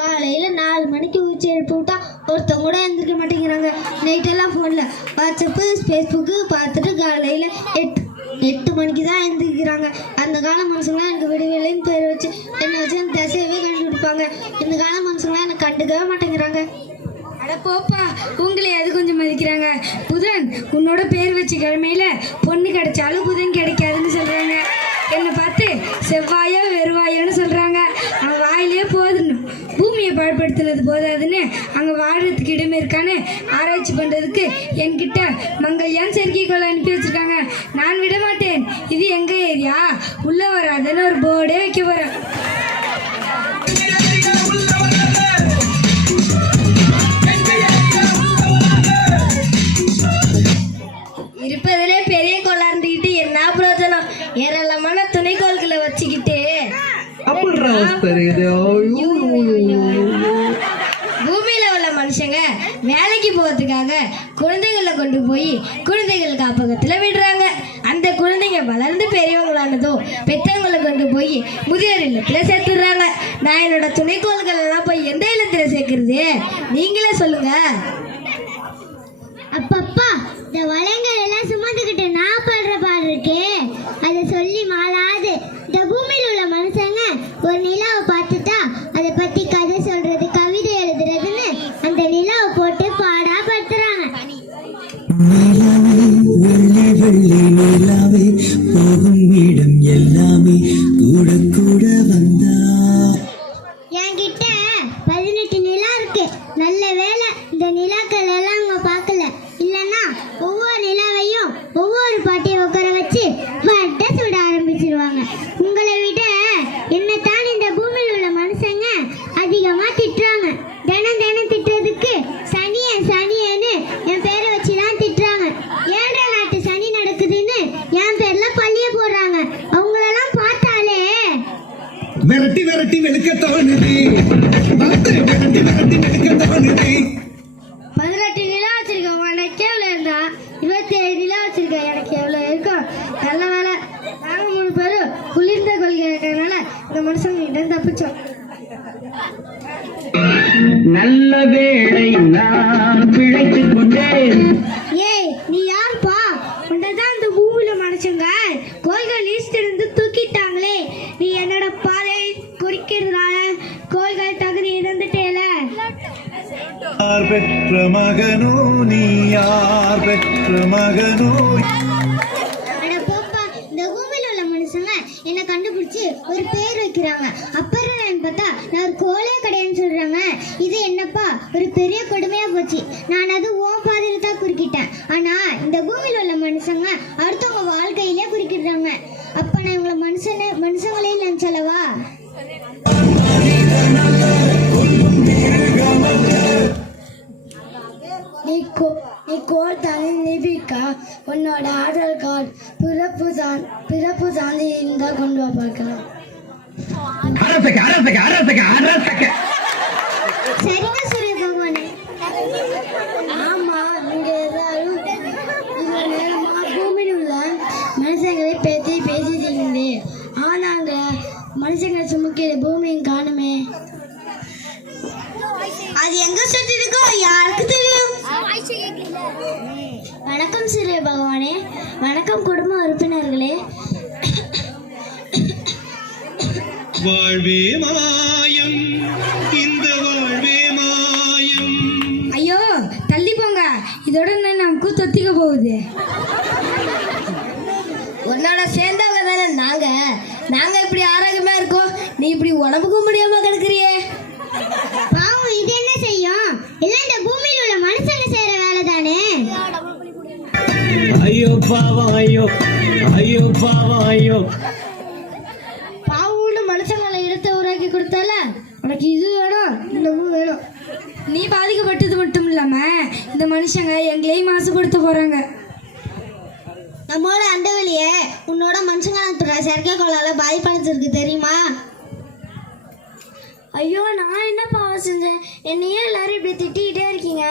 காலையில் 4 மணிக்கு ஊச்சி எழுப்பி விட்டா ஒருத்தவங்க கூட எழுந்திருக்க மாட்டேங்கிறாங்க. நைட்டெல்லாம் ஃபோனில் வாட்ஸ்அப்பு ஃபேஸ்புக்கு பார்த்துட்டு காலையில் 8 மணிக்கு தான் எழுந்திருக்கிறாங்க. அந்த கால மனுஷங்களாம் எனக்கு விடுவில்லைன்னு பேர் வச்சு என்னை வச்சு அந்த திசையவே கண்டுபிடிப்பாங்க. இந்த கால மனுஷங்களாம் எனக்கு கண்டுக்கவே மாட்டேங்கிறாங்க. அட போப்பா, உங்களை அது கொஞ்சம் மதிக்கிறாங்க. புதன் உன்னோட பேர் வச்ச கிழமையில பொண்ணு கிடைச்சாலும் புதன் கிடைக்காதுன்னு சொல்றாங்க. என்னை பார்த்து செவ்வாயோ வெறுவாயோன்னு சொல்றாங்க. அவன் வாயிலே போதுன்னு பூமியை பாழ்படுத்தினது போதாதுன்னு அங்கே வாழ்றதுக்கு இடமே இருக்கான்னு ஆராய்ச்சி பண்ணுறதுக்கு என்கிட்ட மங்கல்யான் செயற்கைக்கோள் அனுப்பி வச்சிருக்காங்க. நான் விட மாட்டேன். இது எங்க ஏரியா, உள்ள வராதுன்னு ஒரு போர்டே வைக்க போறேன். இருப்பதிலே பெரிய கொள்ளாந்துக்கிட்டு என்ன பிரோஜனம்? ஏராளமான துணைக்கோள்களை வச்சுக்கிட்டு பூமியில உள்ள மனுஷங்க வேலைக்கு போகிறதுக்காக குழந்தைகளை கொண்டு போய் குழந்தைகள் காப்பகத்துல விடுறாங்க. அந்த குழந்தைங்க வளர்ந்து பெரியவங்களானதும் பெற்றவங்களை கொண்டு போய் முதியோர் இல்லத்துல சேர்த்துடுறாங்க. நான் என்னோட துணைக்கோள்கள் எல்லாம் போய் எந்த இல்லத்துல சேர்க்கறது? நீங்களே சொல்லுங்க. அப்பப்பா, இந்த வளங்கள் எல்லாம் சுமந்துக்கிட்டு நான் படுற பாடு இருக்கே, அதை சொல்லி மாளாது. இந்த பூமியில் உள்ள மனுஷங்க ஒரு நிலாவை பார்த்துட்டா அதை பத்தி கதை சொல்றது, கவிதை எழுதுறதுன்னு அந்த நிலாவை போட்டு பாடா படுத்துறாங்க. போகும் இடம் எல்லாமே கூட கூட வந்தா. என்கிட்ட 18 நிலா இருக்கு. நல்ல வேலை இந்த நிலாக்கள் எல்லாம் அவங்க பார்க்கல. இல்லைன்னா ஒவ்வொரு நிலாவையும் ஒவ்வொரு பாட்டியை உட்கார வச்சு வட்ட சுட ஆரம்பிச்சிருவாங்க. உங்களை விட என்னத்தான் இந்த பூமியில் உள்ள மனுஷங்க அதிகமா திட்டுறாங்க. தினம் தினம் திட்டுறதுக்கு சனியன்னு என் பேரை வச்சு தான் திட்டுறாங்க. 7 நாட்டு சனி நடக்குதுன்னு என் பேர்ல பள்ளிய போடுறாங்க. அவங்களெல்லாம் பார்த்தாலே விரட்டி விரட்டி வெளுக்க தோணுது. 18 நிலா வச்சிருக்கவங்க எனக்கு எவ்வளோ இருந்தா 27 நிலா வச்சிருக்க எனக்கு எவ்வளோ இருக்கும்? நல்ல வேலை, நாங்கள் 3 பேரும் குளிர்ந்த கொள்கை இருக்கிறதுனால இந்த மனுஷங்கிட்ட தப்பிச்சோம். நல்ல வேளை நான் பிழைத்துக் கொண்டேன். ஏய், நீ யாருப்பா? உன்னதான் இந்த பூமியில மனுஷங்க கோள்கள் ஈஸ்டிலிருந்து தூக்கிட்டாங்களே. நீ என்னோட பாதை குறிக்கிறதுனால கோள்கள் தகுதி இழந்துட்டேல. யார் பெற்ற மகனோ நீ, யார் பெற்ற மகனோ? அட போப்பா, இந்த பூமியில உள்ள மனுஷங்க என்ன கண்டுபிடிச்சு ஒரு பேர் வைக்கிறாங்க. அப்புறம் பார்த்தா நான் ஒரு கோளே கிடையாதுன்னு சொல்றாங்க. இது என்னப்பா ஒரு பெரிய கொடுமையா போச்சு. நான் அது ஓன் பாதையில தான் குறுக்கிட்டேன். ஆனா இந்த பூமியில உள்ள மனுஷங்க அடுத்தவங்க வாழ்க்கையிலே குறுக்கிடுறாங்க. அப்ப நான் இவங்களை மனுஷங்களே நினைச்சலவா? நீ கோல் தானே நிரூபிக்கா. உன்னோட ஆதார் கார்டு பிறப்பு சாந்தி இருந்தா கொண்டு வா பார்க்கலாம். சரிங்க சூரிய பகவானே. ஆமா, நீங்க எல்லாரும் பூமியில் உள்ள மனுஷங்களை பேசிட்டீங்களே. ஆனாங்க மனுஷங்களை சுமக்கிற பூமியும் காணுமே. அது எங்க சுத்தி இருக்கோ யாருக்கு தெரியும்? வணக்கம் சூரிய பகவானே. வணக்கம் குடும்ப உறுப்பினர்களே. வாழ்வே மாயம், இந்த வாழ்வே மாயம். ஐயோ, தள்ளி போங்க. இதோட நமக்கு தொத்திக்க போகுது. உன்னோட சேர்ந்தவங்க தானே நாங்க இப்படி ஆரோக்கியமா இருக்கோம். நீ இப்படி உடம்புக்கும் முடியாம கிடக்குறியே. பாவம், இது என்ன செய்யும்? எல்லாம் இந்த பூமியில் உள்ள மனுஷங்க செய்யற வேலை தானே. ஐயோ பாவம், ஐயோ ஐயோ பாவம், ஐயோ. பாவம்னு மனுஷங்களை இடத்தை உருவாக்கி கொடுத்தால உனக்கு இது வேணும், இந்த வேணும். நீ பாதிக்கப்பட்டது மட்டும் இல்லாம இந்த மனுஷங்க எங்களையும் மாசுபடுத்த போறாங்க. நம்மளோட அந்த வழியே உன்னோட மனுஷங்க அனுப்புற செயற்கைக்கோளால பாதிப்படைஞ்சிருக்கு தெரியுமா? ஐயோ, நான் என்ன பாவம் செஞ்சேன்? என்னையே எல்லாரும் இப்படி திட்டிக்கிட்டே இருக்கீங்க.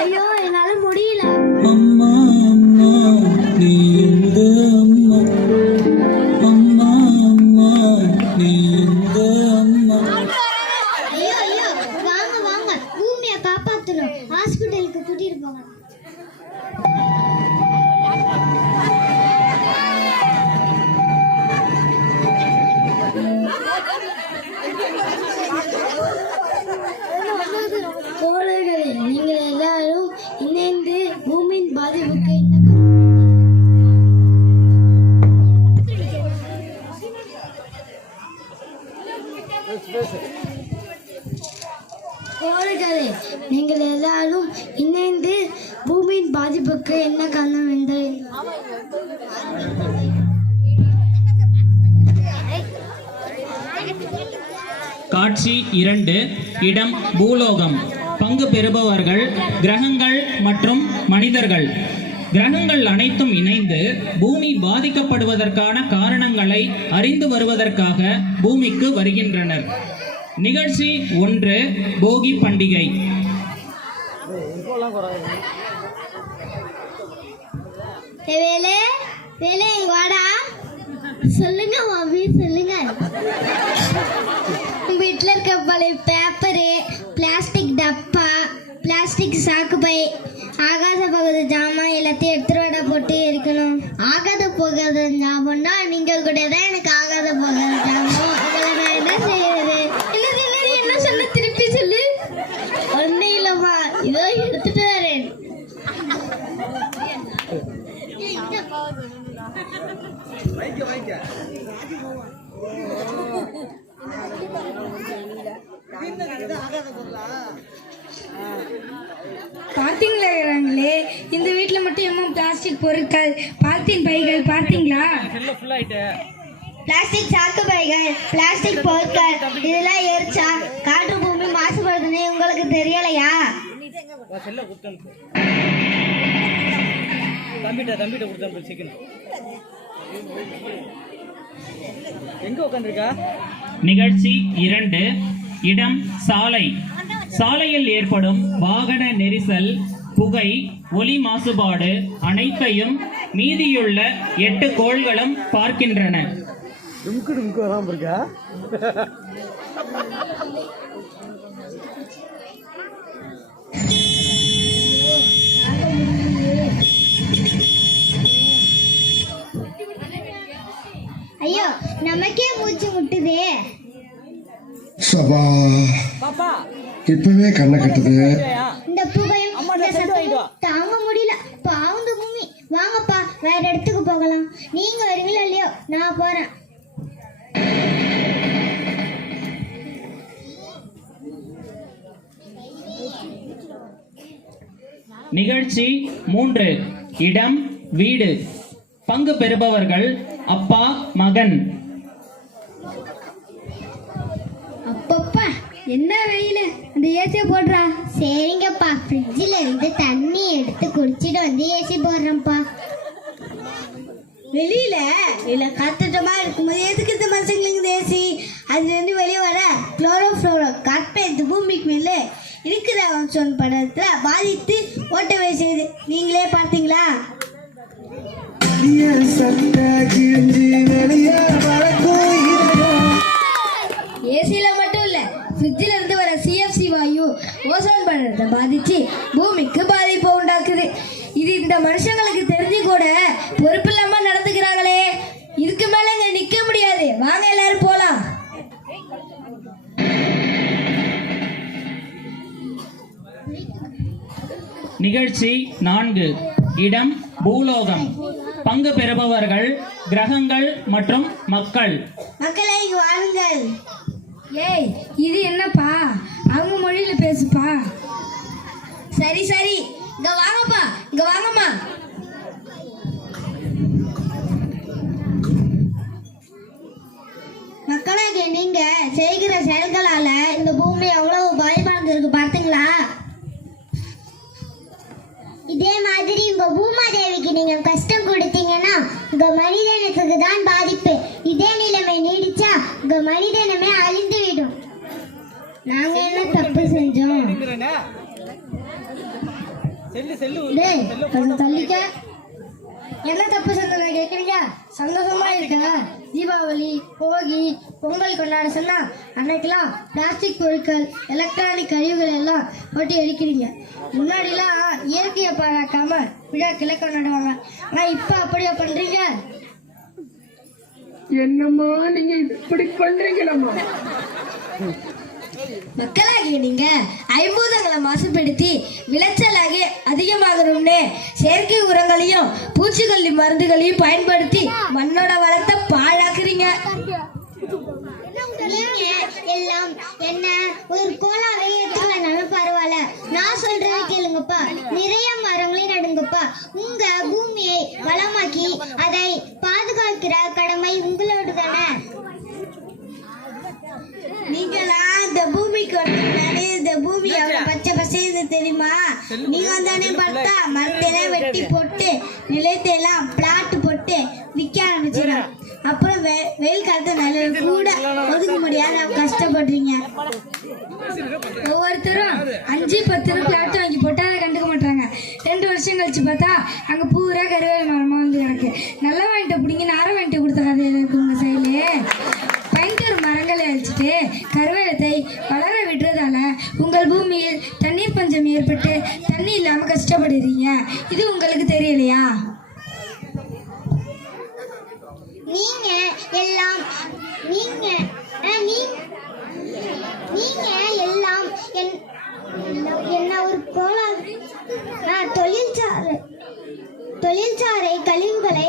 ஐயோ, என்னால முடியல. அம்மா அம்மா நீ எங்க அம்மா, அம்மா அம்மா நீ எங்க அம்மா. கோள்களே, நீங்கள் எல்லாரும் இணைந்து பூமியின் பாதிப்புக்கு என்ன காரணம் என்று காட்சி 2. இடம் பூலோகம். பங்கு பெறுபவர்கள் கிரகங்கள் மற்றும் மனிதர்கள். கிரகங்கள் அனைத்தும் இணைந்து பூமி பாதிக்கப்படுவதற்கான காரணங்களை அறிந்து வருவதற்காக பூமிக்கு வருகின்றனர். நிகழ்ச்சி 1. போகி பண்டிகை. வேலே வேலே இங்க வாடா. சொல்லுங்க மாமி, சொல்லுங்க. வீட்டில் இருக்க பழைய பேப்பரு, பிளாஸ்டிக் டப்பா, பிளாஸ்டிக் சாக்கு பை, ஆகாத போகாத ஜாமான் எல்லாத்தையும் எடுத்துட்டு போட்டு இருக்கணும். ஆகாத போகாத ஜாமான்னா நீங்கள் கூட தான் எனக்கு ஆகாத போகாத ஜாமான். அதில் நான் என்ன செய்யறது? என்ன சொல்ல, திருப்பி சொல்லு. ஒன்றும் இல்லைம்மா, இதோ எடுத்துட்டு வரேன். பார்த்தீங்களே, இந்த வீட்டில் மட்டும் எம்மா பிளாஸ்டிக் பொருட்கள், பாலித்தீன் பைகள் பார்த்தீங்களா? பிளாஸ்டிக் சாக்கு பைகள், பிளாஸ்டிக் பொருட்கள் இதெல்லாம் எரிச்சா காற்று பூமி மாசுபடுதுன்னு உங்களுக்கு தெரியலையா? நிகழ்ச்சி 2. இடம் சாலை. சாலையில் ஏற்படும் வாகன நெரிசல், புகை, ஒலி மாசுபாடு அனைத்தையும் மீதியுள்ள 8 கோள்களும் பார்க்கின்றன. ஐயோ, நமக்கே மூச்சு முட்டுதே. சபா, இப்பவே கண்ணை கட்டுது. இந்த புகையும் இந்த சத்தமும் தாங்க முடியல. பாவம் இந்த பூமி. வாங்கப்பா, வேற இடத்துக்கு போகலாம். நீங்க வருவீங்களோ இல்லையோ, நான் போறேன். நிகழ்ச்சி 3. இடம் வீடு. பங்கு பெறுபவர்கள் அப்பா, மகன். அப்பப்பா, என்ன வெயில். அந்த ஏசியை போடுறா. சரிங்கப்பா, ஃப்ரிட்ஜில் இருந்து தண்ணி எடுத்து குடிச்சிட்டு வந்து ஏசி போடுறேன்ப்பா. வெளியில இல்ல காத்தோட்டமா இருக்கும்போது எதுக்கு இந்த மனுஷங்களுக்கு இந்த ஏசி? அதுல இருந்து வெளியே வர குளோரோஃப்ளோரோ கார்பெட் பூமிக்கு மேல இருக்கிற ஓசோன் படத்துல பாதித்து ஓட்டவே செய்யுது. நீங்களே பார்த்தீங்களா? ஏசியில மட்டும் இல்ல, ஃப்ரிட்ஜில் இருந்து வர CFC வாயு ஓசோன் படத்தை பாதிச்சு பூமிக்கு பாதிப்பை உண்டாக்குது. இது இந்த மனுஷங்களுக்கு தெரிஞ்சு கூட பொறுப்பு இல்லாம நடந்துக்கிறாங்களே. இதுக்கு மேல இங்க நிக்க முடியாது. வாங்க எல்லாரும் போலாம். நிகழ்ச்சி 4. இடம் பூலோகம். பங்கு பெறுபவர்கள் கிரகங்கள் மற்றும் மக்கள். மக்களை இங்க வாருங்கள். ஏய், இது என்னப்பா? அவங்க மொழியில பேசுப்பா. சரி சரி, இங்க வாங்கப்பா, இங்க வாங்கம்மா. மக்களாகிய நீங்க செய்கிற செயல்களால இந்த பூமி எவ்வளவு பயமானது பார்த்தீங்களா? இதே மாதிரி உங்க பூமாதேவிக்கு நீங்க கஷ்டம் கொடுத்தீங்கன்னா உங்க மனிதனத்துக்கு தான் பாதிப்பு. இதே நிலைமை நீடிச்சா உங்க மனிதனமே அழிந்து விடும். நாங்க என்ன தப்பு செஞ்சோம்? டேய், கொஞ்சம் தள்ளிக்க. என்ன தப்பு செஞ்சோம் கேட்குறீங்க? சந்தோஷமா இருக்கா? தீபாவளி, போகி, பொங்கல் கொண்டாட சொன்னா அன்னைக்கெல்லாம் பிளாஸ்டிக் பொருட்கள், எலக்ட்ரானிக் கழிவுகள் எல்லாம் போட்டு எரிக்கிறீங்க. முன்னாடிலாம் இயற்கையை பாராக்காம விழாக்களை கொண்டாடுவாங்க. ஆனால் இப்போ அப்படியே பண்றீங்க. என்னம்மா நீங்க இப்படி பண்றீங்களம்மா? மக்களாகிய நீங்க ஐம்பூதங்களை மாசுபடுத்தி விளைச்சலாகி அதிகமாகணும்னு செயற்கை உரங்களையும் பூச்சிக்கொல்லி மருந்துகளையும் பயன்படுத்தி மண்ணோட வளத்தை பாழாக்குறீங்க. நீங்க எல்லாம் என்ன ஒரு கோலாவே ஏத்துக்கலனாலும் பரவாயில்ல. நான் சொல்றதை கேளுங்கப்பா. நிறைய மரங்களை நடுங்கப்பா. உங்க பூமியை வளமாக்கி அதை பாதுகாக்கிற கடமை உங்களோடு தானே. நீங்களா இந்த பூமிக்கு வந்தீங்கனாலே இந்த பூமி அவ்வளவு பச்சை பசேது தெரியுமா? நீங்க வந்தானே பார்த்தா மரத்தெல்லாம் வெட்டி போட்டு நிலத்தையெல்லாம் பிளாட் போட்டு விற்க ஆரம்பிச்சிடும். அப்புறம் வெயில் காலத்தை நல்ல கூட ஒதுக்க முடியாத கஷ்டப்படுறீங்க. ஒவ்வொருத்தரும் 5-10 பிளாட் வாங்கி போட்டு அதை கண்டுக்க மாட்டாங்க. 2 வருஷம் கழிச்சு பார்த்தா அங்கே பூரா கருவேல மரமாக வந்து கிடக்கு. நல்ல வாங்கிட்ட பிடிங்க நாரை வாங்கிட்டு கொடுத்த கதையில் இருக்கு உங்கள் சைட்லே. பயன்தரும் மரங்களை அழிச்சிட்டு கருவேலத்தை வளர விடுறதால உங்கள் பூமியில் தண்ணீர் பஞ்சம் ஏற்பட்டு தண்ணி இல்லாமல் கஷ்டப்படுறீங்க. இது உங்களுக்கு தெரியலையா? நீங்க எல்லாம் என்ன ஒரு தொழிற்சாலை கழிவுகளை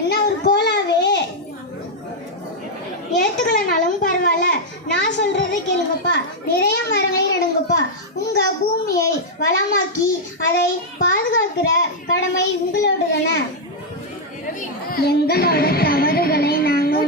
என்ன ஒரு கோலாவே ஏத்துக்கலனாலும் பரவாயில்ல. நான் சொல்றதை கேளுங்கப்பா. நிறைய மரங்களை நடுங்கப்பா. உங்க பூமியை வளமாக்கி அதை பாதுகாக்கிற கடமை உங்களோடு தானே. எங்களோட தவறுகளை நாங்கள்